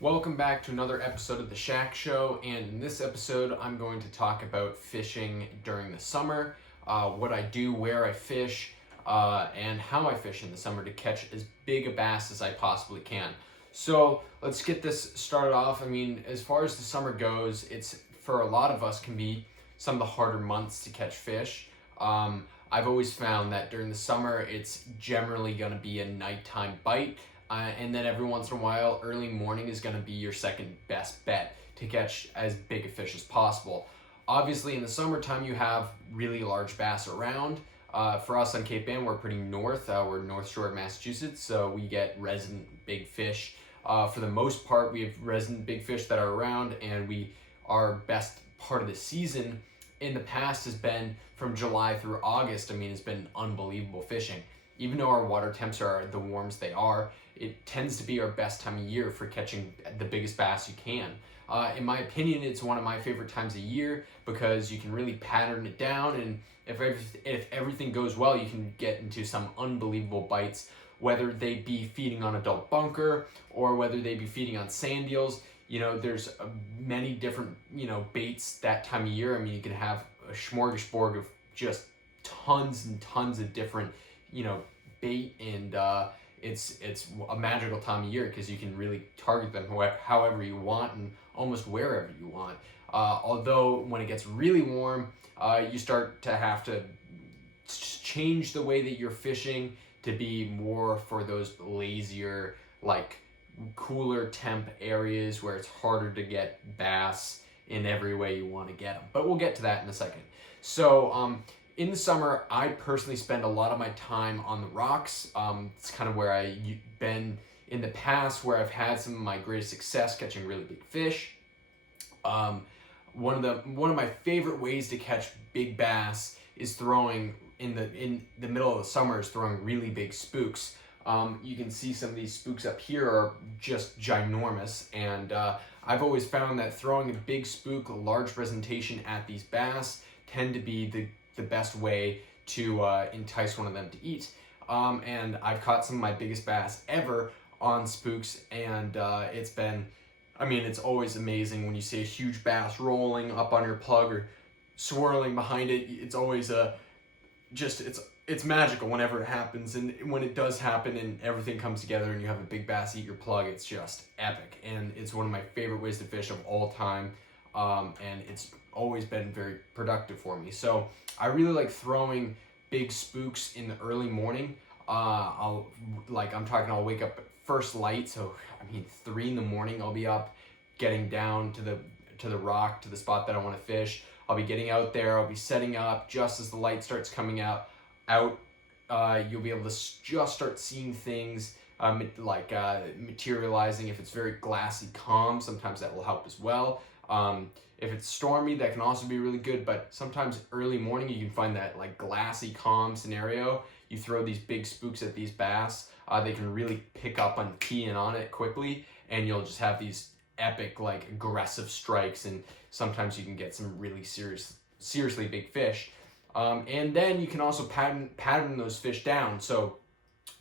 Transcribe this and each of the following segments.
Welcome back to another episode of The Shack Show, and in this episode I'm going to talk about fishing during the summer, what I do, where I fish, and how I fish in the summer to catch as big a bass as I possibly can. So let's get this started off. I mean, as far as the summer goes, it's for a lot of us can be some of the harder months to catch fish. I've always found that during the summer it's generally going to be a nighttime bite. And then every once in a while, early morning is going to be your second best bet to catch as big a fish as possible. Obviously, in the summertime, you have really large bass around. For us on Cape Ann, we're pretty north. We're North Shore of Massachusetts, so we get resident big fish. For the most part, we have resident big fish that are around, and our best part of the season in the past has been from July through August. I mean, it's been unbelievable fishing. Even though our water temps are the warmest they are, it tends to be our best time of year for catching the biggest bass you can. In my opinion, it's one of my favorite times of year because you can really pattern it down, and if everything goes well, you can get into some unbelievable bites, whether they be feeding on adult bunker or whether they be feeding on sand eels. You know, there's many different, baits that time of year. I mean, you can have a smorgasbord of just tons and tons of different, bait, and it's a magical time of year because you can really target them however you want and almost wherever you want. Although when it gets really warm, you start to have to change the way that you're fishing to be more for those lazier, like cooler temp areas where it's harder to get bass in every way you want to get them. But we'll get to that in a second. So in the summer, I personally spend a lot of my time on the rocks. It's kind of where I've been in the past, where I've had some of my greatest success catching really big fish. One of my favorite ways to catch big bass is throwing in the middle of the summer is throwing really big spooks. You can see some of these spooks up here are just ginormous, and I've always found that throwing a big spook, a large presentation at these bass tend to be the best way to entice one of them to eat. And I've caught some of my biggest bass ever on spooks, and it's always amazing when you see a huge bass rolling up on your plug or swirling behind it. It's always it's magical whenever it happens, and when it does happen and everything comes together and you have a big bass eat your plug, it's just epic, and it's one of my favorite ways to fish of all time. And it's always been very productive for me. So I really like throwing big spooks in the early morning. I'll wake up at first light, so 3 a.m. I'll be up, getting down to the rock, to the spot that I want to fish. I'll be getting out there. I'll be setting up just as the light starts coming out. You'll be able to just start seeing things materializing. If it's very glassy calm, sometimes that will help as well. If it's stormy, that can also be really good, but sometimes early morning you can find that glassy calm scenario. You throw these big spooks at these bass, they can really pick up on keying on it quickly, and you'll just have these epic aggressive strikes, and sometimes you can get some really seriously big fish. And then you can also pattern those fish down. So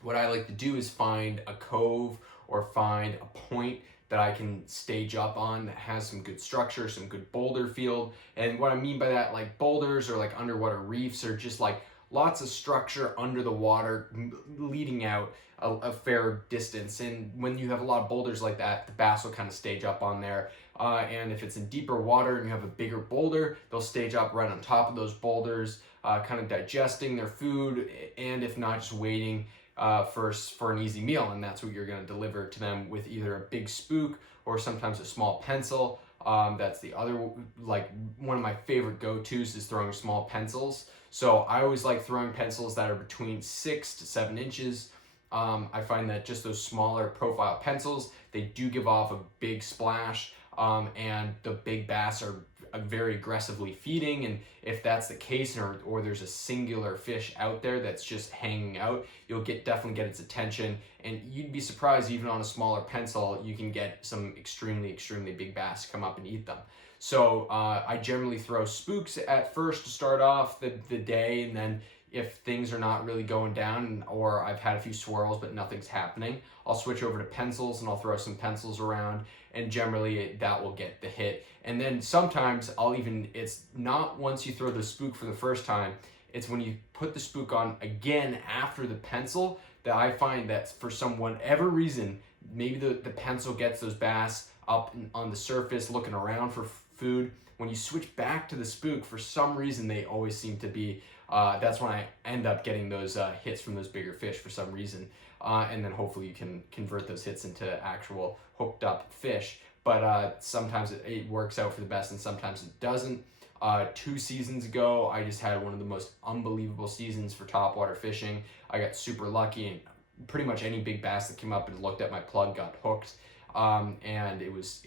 what I like to do is find a cove or find a point that I can stage up on that has some good structure, some good boulder field. And what I mean by that, boulders or underwater reefs, or just lots of structure under the water leading out a fair distance. And when you have a lot of boulders like that, the bass will kind of stage up on there. And if it's in deeper water and you have a bigger boulder, they'll stage up right on top of those boulders, kind of digesting their food, and if not, just waiting for an easy meal. And that's what you're going to deliver to them with either a big spook or sometimes a small pencil. That's the other, one of my favorite go-tos is throwing small pencils. So I always like throwing pencils that are between 6 to 7 inches. I find that just those smaller profile pencils, they do give off a big splash, and the big bass are very aggressively feeding. And if that's the case, or there's a singular fish out there that's just hanging out, you'll definitely get its attention, and you'd be surprised, even on a smaller pencil, you can get some extremely big bass come up and eat them. So I generally throw spooks at first to start off the day, and then if things are not really going down, or I've had a few swirls but nothing's happening, I'll switch over to pencils and I'll throw some pencils around, and generally that will get the hit. And then sometimes it's not once you throw the spook for the first time, it's when you put the spook on again after the pencil that I find that for whatever reason, maybe the pencil gets those bass up on the surface looking around for food. When you switch back to the spook, for some reason they always seem to be, that's when I end up getting those hits from those bigger fish for some reason. And then hopefully you can convert those hits into actual hooked up fish. But sometimes it works out for the best and sometimes it doesn't. 2 seasons ago, I just had one of the most unbelievable seasons for topwater fishing. I got super lucky, and pretty much any big bass that came up and looked at my plug got hooked. And it was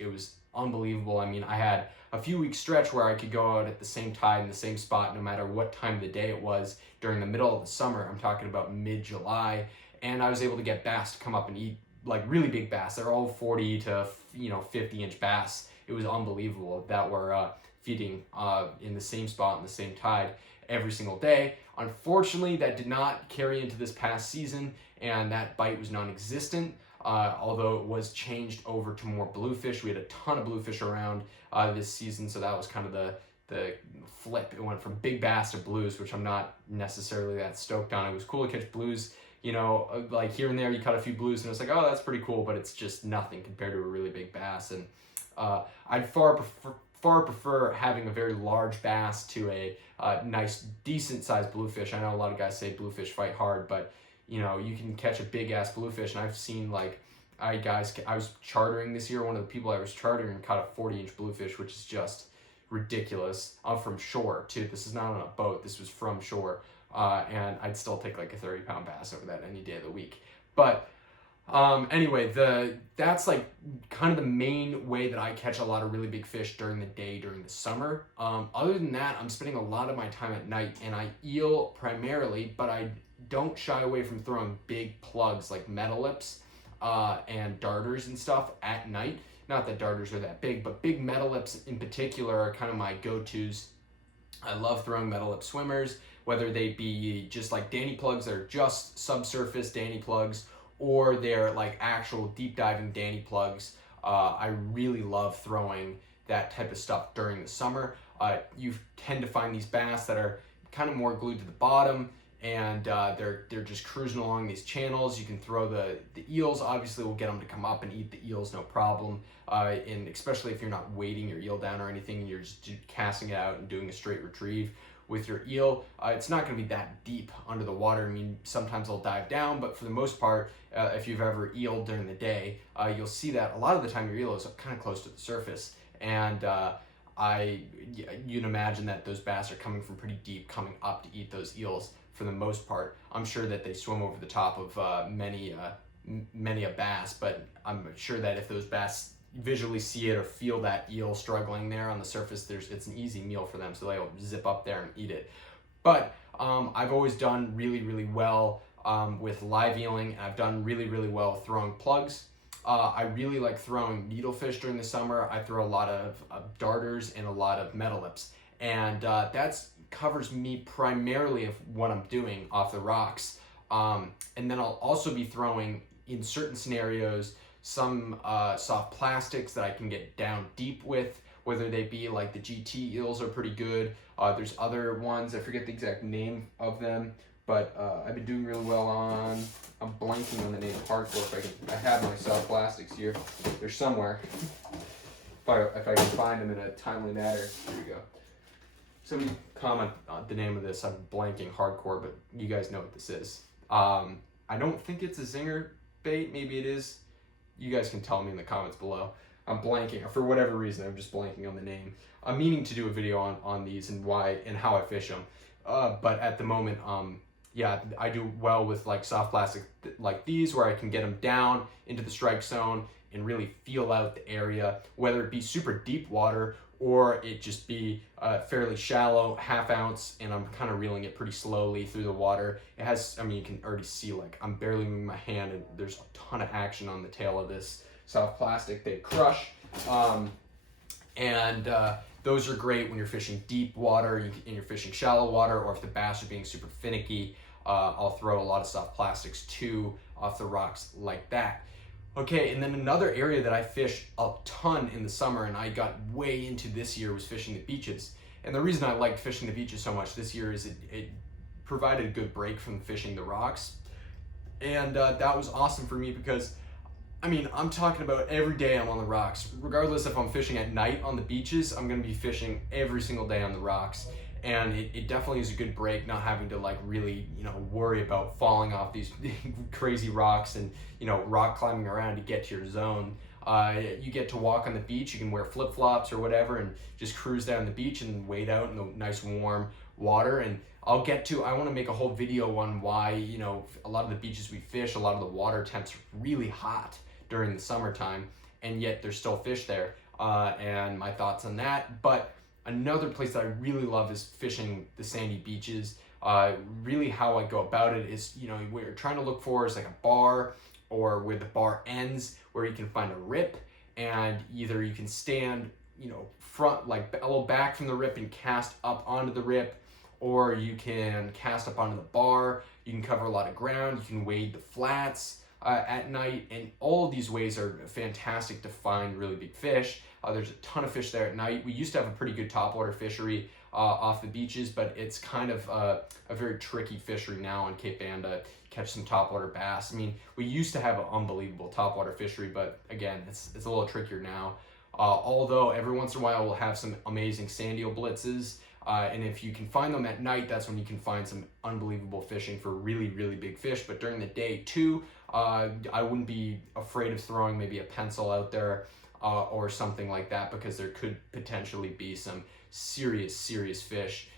unbelievable. I mean, I had a few week stretch where I could go out at the same tide in the same spot no matter what time of the day it was during the middle of the summer. I'm talking about mid-July, and I was able to get bass to come up and eat, like really big bass. They're all 40 to 50-inch bass. It was unbelievable that were feeding in the same spot in the same tide every single day. Unfortunately, that did not carry into this past season, and that bite was non-existent. Although it was changed over to more bluefish. We had a ton of bluefish around this season, so that was kind of the flip. It went from big bass to blues, which I'm not necessarily that stoked on. It was cool to catch blues, like here and there you caught a few blues and it's like, oh, that's pretty cool, but it's just nothing compared to a really big bass. And I'd far prefer having a very large bass to a nice, decent sized bluefish. I know a lot of guys say bluefish fight hard, but you can catch a big ass bluefish, and I've seen I was chartering this year. One of the people I was chartering caught a 40-inch bluefish, which is just ridiculous. From shore too. This is not on a boat. This was from shore, and I'd still take like a 30-pound bass over that any day of the week. But anyway, that's like kind of the main way that I catch a lot of really big fish during the day during the summer. Other than that, I'm spending a lot of my time at night, and I eel primarily, but I don't shy away from throwing big plugs like metal lips and darters and stuff at night. Not that darters are that big, but big metal lips in particular are kind of my go-tos. I love throwing metal lip swimmers, whether they be just like Danny plugs that are just subsurface Danny plugs, or they're like actual deep diving Danny plugs. I really love throwing that type of stuff during the summer. You tend to find these bass that are kind of more glued to the bottom, and they're just cruising along these channels. You can throw the eels, obviously we'll get them to come up and eat the eels, no problem. And especially if you're not weighting your eel down or anything, you're just casting it out and doing a straight retrieve with your eel. It's not gonna be that deep under the water. I mean, sometimes they'll dive down, but for the most part, if you've ever eeled during the day, you'll see that a lot of the time your eel is kind of close to the surface. And you'd imagine that those bass are coming from pretty deep, coming up to eat those eels for the most part. I'm sure that they swim over the top of many a bass, but I'm sure that if those bass visually see it or feel that eel struggling there on the surface, it's an easy meal for them, so they'll zip up there and eat it. But I've always done really, really well with live eeling, and I've done really, really well throwing plugs. I really like throwing needlefish during the summer. I throw a lot of darters and a lot of metal lips, and that's covers me primarily of what I'm doing off the rocks. And then I'll also be throwing, in certain scenarios, some soft plastics that I can get down deep with, whether they be like the GT eels are pretty good. There's other ones, I forget the exact name of them, but I've been doing really well on, I'm blanking on the name, hardcore. I have my soft plastics here. They're somewhere. If I can find them in a timely manner. Here we go. Somebody comment on the name of this. I'm blanking hardcore, but you guys know what this is. I don't think it's a zinger bait. Maybe it is. You guys can tell me in the comments below. I'm blanking. For whatever reason, I'm just blanking on the name. I'm meaning to do a video on these and why and how I fish them. But at the moment, yeah, I do well with like soft plastic like these, where I can get them down into the strike zone and really feel out the area, whether it be super deep water or it just be fairly shallow, half ounce, and I'm kind of reeling it pretty slowly through the water. It has, I mean, you can already see like I'm barely moving my hand, and there's a ton of action on the tail of this soft plastic. They crush. And those are great when you're fishing deep water and you're fishing shallow water, or if the bass are being super finicky. I'll throw a lot of soft plastics too off the rocks like that. Okay, and then another area that I fish a ton in the summer, and I got way into this year, was fishing the beaches. And the reason I liked fishing the beaches so much this year is it provided a good break from fishing the rocks. And that was awesome for me because, I mean, I'm talking about every day I'm on the rocks. Regardless if I'm fishing at night on the beaches, I'm going to be fishing every single day on the rocks. And it definitely is a good break, not having to like really, worry about falling off these crazy rocks and, rock climbing around to get to your zone. You get to walk on the beach. You can wear flip-flops or whatever and just cruise down the beach and wade out in the nice warm water. And I want to make a whole video on why, a lot of the beaches we fish, a lot of the water temps are really hot during the summertime, and yet there's still fish there. And my thoughts on that. But another place that I really love is fishing the sandy beaches. Really how I go about it is, what you're trying to look for is like a bar, or where the bar ends, where you can find a rip, and either you can stand, front, like a little back from the rip and cast up onto the rip, or you can cast up onto the bar. You can cover a lot of ground. You can wade the flats at night, and all of these ways are fantastic to find really big fish. There's a ton of fish there at night. We used to have a pretty good topwater fishery off the beaches, but it's kind of a very tricky fishery now on Cape Ann to catch some topwater bass. I mean, we used to have an unbelievable topwater fishery, but again, it's a little trickier now. Although every once in a while we'll have some amazing sand eel blitzes, and if you can find them at night, that's when you can find some unbelievable fishing for really, really big fish. But during the day too, I wouldn't be afraid of throwing maybe a pencil out there or something like that, because there could potentially be some serious fish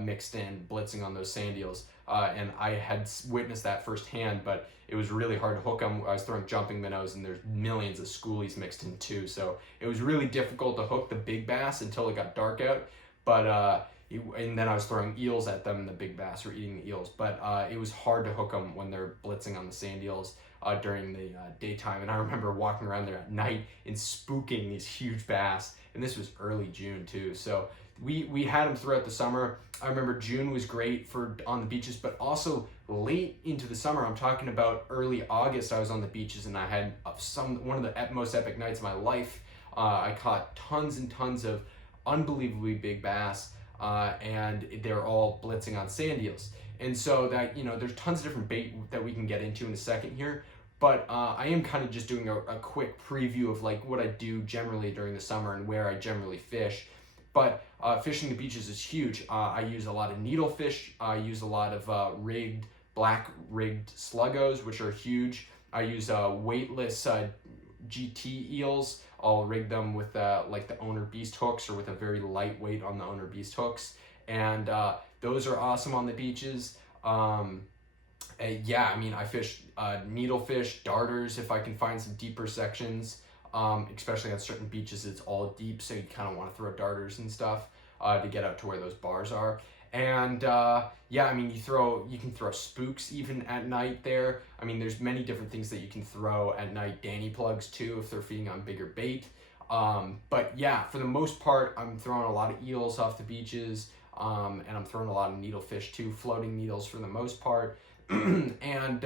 mixed in, blitzing on those sand eels. And I had witnessed that firsthand, but it was really hard to hook them. I was throwing jumping minnows, and there's millions of schoolies mixed in too. So it was really difficult to hook the big bass until it got dark out. But and then I was throwing eels at them, and the big bass were eating the eels. But it was hard to hook them when they're blitzing on the sand eels during the daytime. And I remember walking around there at night and spooking these huge bass. And this was early June too. So we had them throughout the summer. I remember June was great for on the beaches, but also late into the summer, I'm talking about early August, I was on the beaches, and I had one of the most epic nights of my life. I caught tons and tons of unbelievably big bass, and they're all blitzing on sand eels. And so that, there's tons of different bait that we can get into in a second here. But I am kind of just doing a quick preview of like what I do generally during the summer and where I generally fish. But fishing the beaches is huge. I use a lot of needlefish. I use a lot of black rigged sluggos, which are huge. I use weightless GT eels. I'll rig them with like the Owner Beast hooks, or with a very light weight on the Owner Beast hooks. And those are awesome on the beaches. Yeah, I mean, I fish needlefish, darters if I can find some deeper sections. Especially on certain beaches, it's all deep, so you kind of want to throw darters and stuff to get out to where those bars are. And yeah, I mean, you can throw spooks even at night there. I mean, there's many different things that you can throw at night. Danny plugs too, if they're feeding on bigger bait. But yeah, for the most part, I'm throwing a lot of eels off the beaches, and I'm throwing a lot of needlefish too, floating needles for the most part. And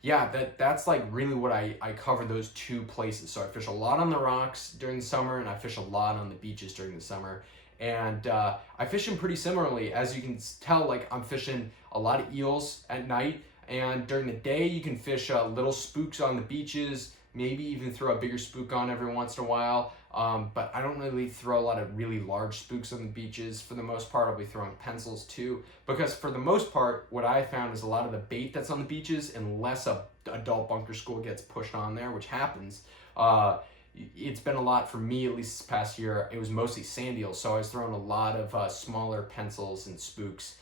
yeah, that's like really what I cover those two places. So I fish a lot on the rocks during the summer, and I fish a lot on the beaches during the summer. And I fish them pretty similarly. As you can tell, like I'm fishing a lot of eels at night, and during the day you can fish little spooks on the beaches, maybe even throw a bigger spook on every once in a while. But I don't really throw a lot of really large spooks on the beaches. For the most part, I'll be throwing pencils too, because for the most part, what I found is a lot of the bait that's on the beaches, unless a adult bunker school gets pushed on there, which happens, it's been a lot for me, at least this past year. It was mostly sand eels, so I was throwing a lot of smaller pencils and spooks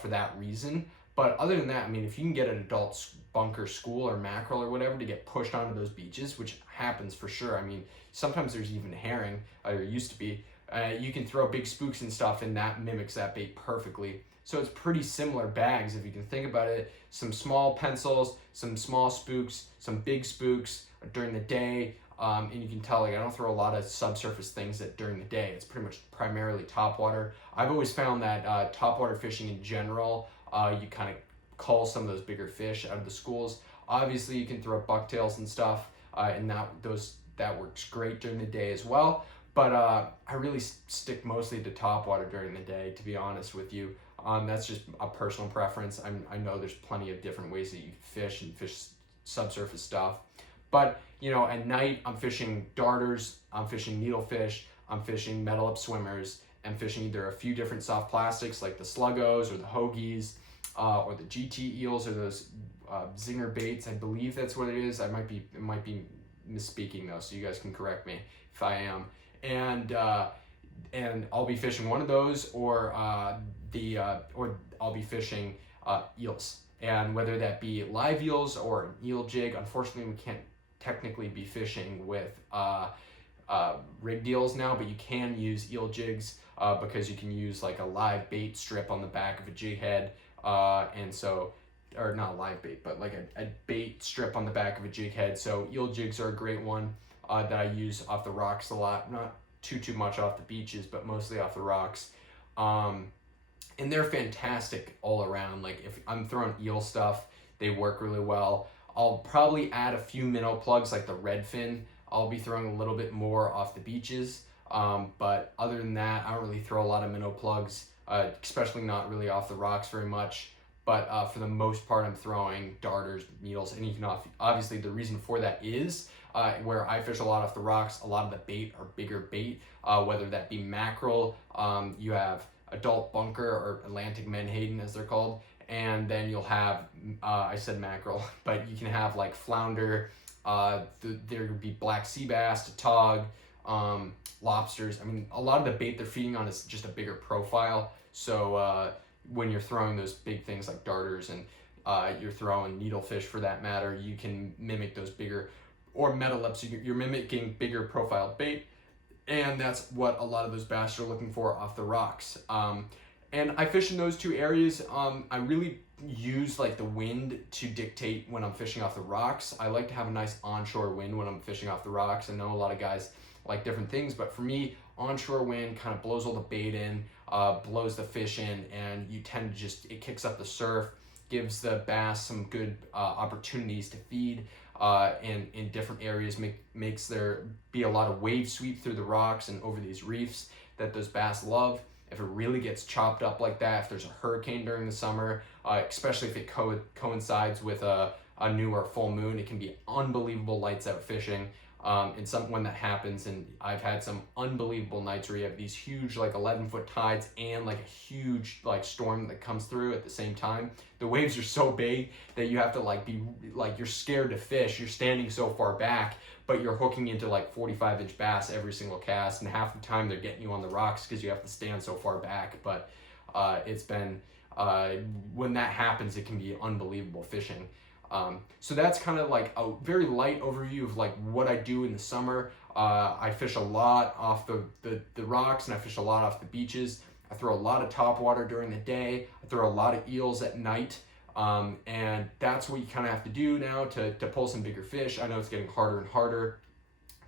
for that reason. But other than that, I mean, if you can get an adult bunker school or mackerel or whatever to get pushed onto those beaches, which happens for sure. I mean, sometimes there's even herring, or used to be. You can throw big spooks and stuff, and that mimics that bait perfectly. So it's pretty similar bags if you can think about it. Some small pencils, some small spooks, some big spooks during the day. And you can tell, like, I don't throw a lot of subsurface things during the day. It's pretty much primarily topwater. I've always found that topwater fishing in general, you kind of cull some of those bigger fish out of the schools. Obviously, you can throw bucktails and stuff, and that works great during the day as well. But I really stick mostly to topwater during the day, to be honest with you. That's just a personal preference. I know there's plenty of different ways that you can fish and fish subsurface stuff. But, at night, I'm fishing darters, I'm fishing needlefish, I'm fishing metal up swimmers, and fishing either a few different soft plastics like the sluggos or the hoagies, or the GT eels, or those zinger baits. I believe that's what it is. It might be misspeaking though, so you guys can correct me if I am. And I'll be fishing one of those, or I'll be fishing eels. And whether that be live eels or an eel jig, unfortunately we can't technically be fishing with rigged eels now, but you can use eel jigs because you can use like a live bait strip on the back of a jig head, or not live bait, but like a bait strip on the back of a jig head. So eel jigs are a great one that I use off the rocks a lot, not too much off the beaches, but mostly off the rocks. And they're fantastic all around. Like if I'm throwing eel stuff, they work really well. I'll probably add a few minnow plugs like the redfin. I'll be throwing a little bit more off the beaches. But other than that, I don't really throw a lot of minnow plugs, especially not really off the rocks very much. But for the most part, I'm throwing darters, needles, and you can obviously the reason for that is where I fish a lot off the rocks, a lot of the bait are bigger bait, whether that be mackerel, you have adult bunker or Atlantic menhaden as they're called, and then you'll have, I said mackerel, but you can have like flounder, there could be black sea bass, tautog, lobsters. I mean, a lot of the bait they're feeding on is just a bigger profile, so when you're throwing those big things like darters and you're throwing needlefish for that matter, you can mimic those bigger, or metal lips, you're mimicking bigger profile bait, and that's what a lot of those bass are looking for off the rocks. And I fish in those two areas. I really use like the wind to dictate when I'm fishing off the rocks. I like to have a nice onshore wind when I'm fishing off the rocks. I know a lot of guys like different things, but for me, onshore wind kind of blows all the bait in, blows the fish in, and you tend to it kicks up the surf, gives the bass some good opportunities to feed in different areas, makes there be a lot of wave sweep through the rocks and over these reefs that those bass love. If it really gets chopped up like that, if there's a hurricane during the summer, especially if it coincides with a new or full moon, it can be unbelievable lights out fishing. And when that happens, and I've had some unbelievable nights where you have these huge like 11-foot tides and like a huge like storm that comes through at the same time. The waves are so big that you have to like be like, you're scared to fish. You're standing so far back, but you're hooking into like 45-inch bass every single cast, and half the time they're getting you on the rocks because you have to stand so far back. But it's been when that happens, it can be unbelievable fishing. So that's kind of like a very light overview of like what I do in the summer. I fish a lot off the rocks, and I fish a lot off the beaches. I throw a lot of topwater during the day. I throw a lot of eels at night. And that's what you kind of have to do now to pull some bigger fish. I know it's getting harder and harder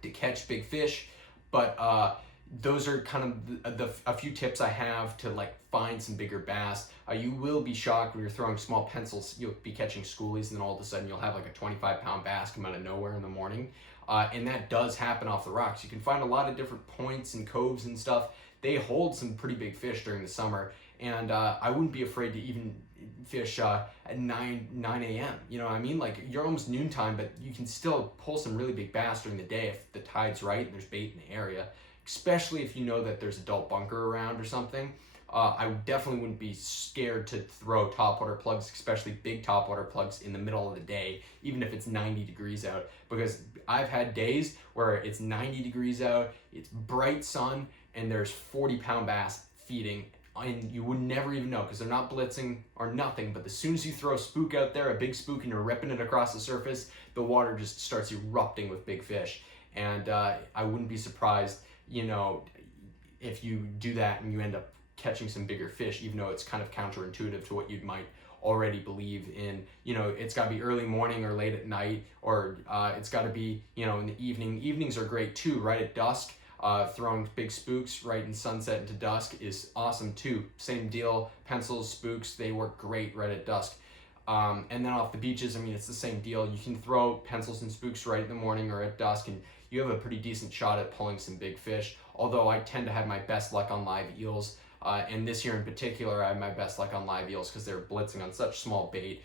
to catch big fish, but those are kind of a few tips I have to like find some bigger bass. You will be shocked when you're throwing small pencils. You'll be catching schoolies, and then all of a sudden you'll have like a 25-pound bass come out of nowhere in the morning. And that does happen off the rocks. You can find a lot of different points and coves and stuff. They hold some pretty big fish during the summer, and I wouldn't be afraid to even fish at 9 a.m. You know what I mean? Like, you're almost noontime, but you can still pull some really big bass during the day if the tide's right and there's bait in the area, especially if you know that there's adult bunker around or something. I definitely wouldn't be scared to throw topwater plugs, especially big topwater plugs, in the middle of the day, even if it's 90 degrees out, because I've had days where it's 90 degrees out, it's bright sun, and there's 40-pound bass feeding, and you would never even know because they're not blitzing or nothing. But as soon as you throw a spook out there, a big spook, and you're ripping it across the surface, the water just starts erupting with big fish. And I wouldn't be surprised, if you do that and you end up catching some bigger fish, even though it's kind of counterintuitive to what you might already believe in, you know, it's got to be early morning or late at night, or it's got to be, you know, in the evening. Evenings are great too, right at dusk. Throwing big spooks right in sunset into dusk is awesome too. Same deal, pencils, spooks, they work great right at dusk. And then off the beaches, I mean, it's the same deal. You can throw pencils and spooks right in the morning or at dusk, and you have a pretty decent shot at pulling some big fish. Although I tend to have my best luck on live eels. And this year in particular, I have my best luck on live eels because they're blitzing on such small bait.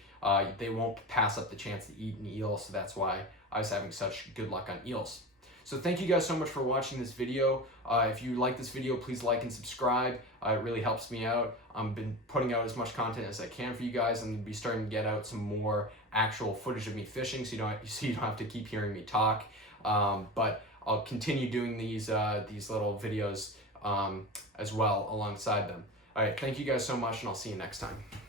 They won't pass up the chance to eat an eel, so that's why I was having such good luck on eels. So thank you guys so much for watching this video. If you like this video, please like and subscribe. It really helps me out. I've been putting out as much content as I can for you guys, and be starting to get out some more actual footage of me fishing, so you don't have to keep hearing me talk. But I'll continue doing these little videos as well alongside them. All right, thank you guys so much, and I'll see you next time.